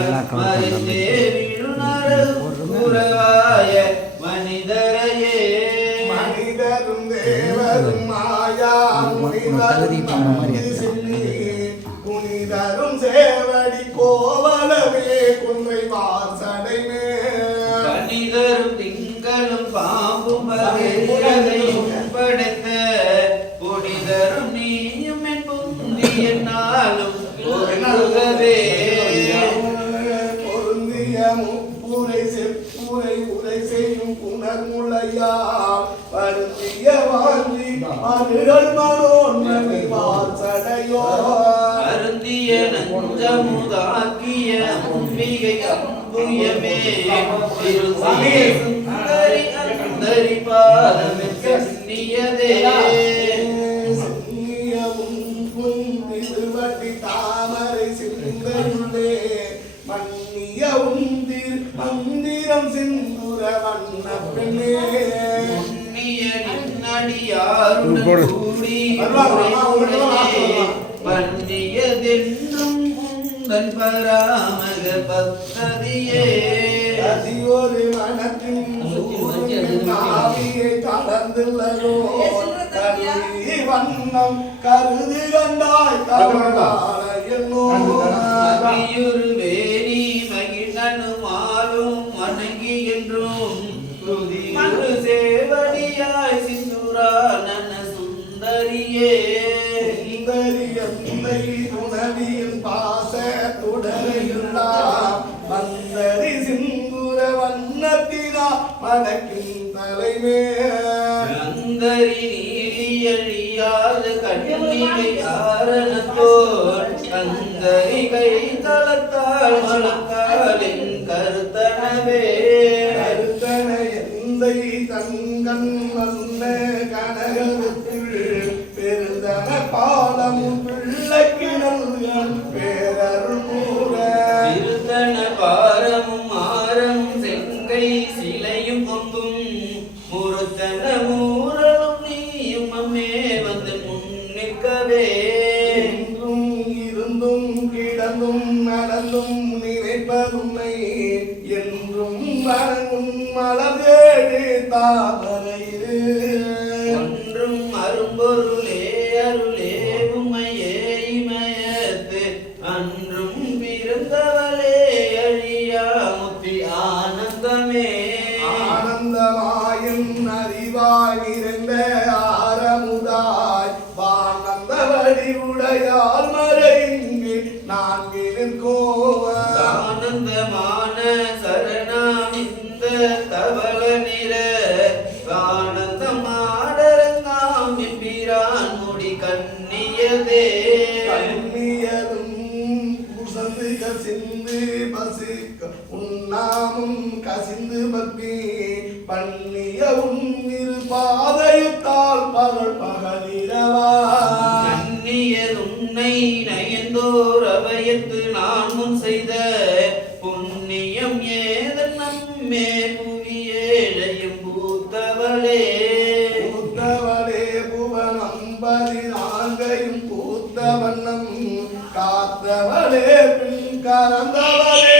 மறைந்தே விழுநரவாய மனிதரையே மனிதரும் தேவரும் மாயா புனிதரும் சேவடி கோவலவே குன்றை வாசடைமே மனிதரும் திங்களும் பாம்பும் பகையும் படைத்த புனிதரும் நீயும் என் புந்திய நாளும் பொருந்திய முப்புரை செப்புரை உரை செய்யும் புனர்முளையா பருத்திய வாங்கி மருகள் மனோன்மணி வாசடையோ அருந்திய நஞ்சமுதாக்கிய அம்பிகை அம்புயமே சுந்தரி அந்தரி பாதமே சென்னியதே தாமரை சிந்தையுள்ளே மன்னிய உந்திர் மந்திரம் சிந்துர வண்ண பெண்ணே அடியாருடன் கூடி மன்னியதென்றும் உங்கள் பராமக பக்ததியே அதியொரு மனத்தின் ஆவியை கலந்துள்ளதோ வண்ணம் கருது கண்டாய் தமிழொரு வேணி மகிழனுமாலும் வணங்கி என்றும் ஒரு சேவடியாய் சிந்துரா நன சுந்தரியே சுந்தரி துணவியின் பாச துடரையுள்ளா மந்தரி சிந்துர வண்ணத்தினா மணக்கின் தலைமே அந்தரி நீடியழியாத கண்ணிகை காரணத்தோர் அந்தரி கை தளத்தால் மலத்தாலின் கருத்தனவே கருத்தன எந்தை தங்கன் வந்த கனகத்தில் பெருதன பாலமும் பிள்ளைக்கிணல்கள் பேரருள் மூர பெருதன பாரமும் ஆரமும் செங்கை சிலையும் கொம்பும் முருத்தன மூரலும் நீயும் அம்மே வந்து முன்னிற்கவே என்றும் இருந்தும் கிடந்தும் நடந்தும் நினைப்பதுமை என்றும் வணங்கும் மலர்வேடு தாமரையிலே ஒன்றும் அரும்பொருளே அருளே உமையே இமயத்து அன்றும் பிறந்தவளே அழியா முத்தி ஆனந்தமே ஆனந்தமாயின் அறிவாய் நிறைந்த ஆரமுதாய் வானந்த வடிவுடையால் மறைங்கு நான்கு ஆனந்தமான சரணாமிந்த தவள நிற ஆனந்தமாடரங்காம் எம்பிரான் முடி கண்ணியதே கண்ணியதும் புசந்து கசிந்து பசிக்க உண்ணாமும் கசிந்து பக்தி பண்ணிய உன்னிரு பாதையுத்தால் பகல் பகலிரவா கண்ணியதுன்னை நயந்தோர் அவையத்து நான் முன் செய்த புண்ணியம் ஏதன் நம்மே புவியேழையும் பூத்தவளே பூத்தவளே புவனம்பதி நான்கையும் பூத்த வண்ணம் காத்தவளே பின் கறந்தவளே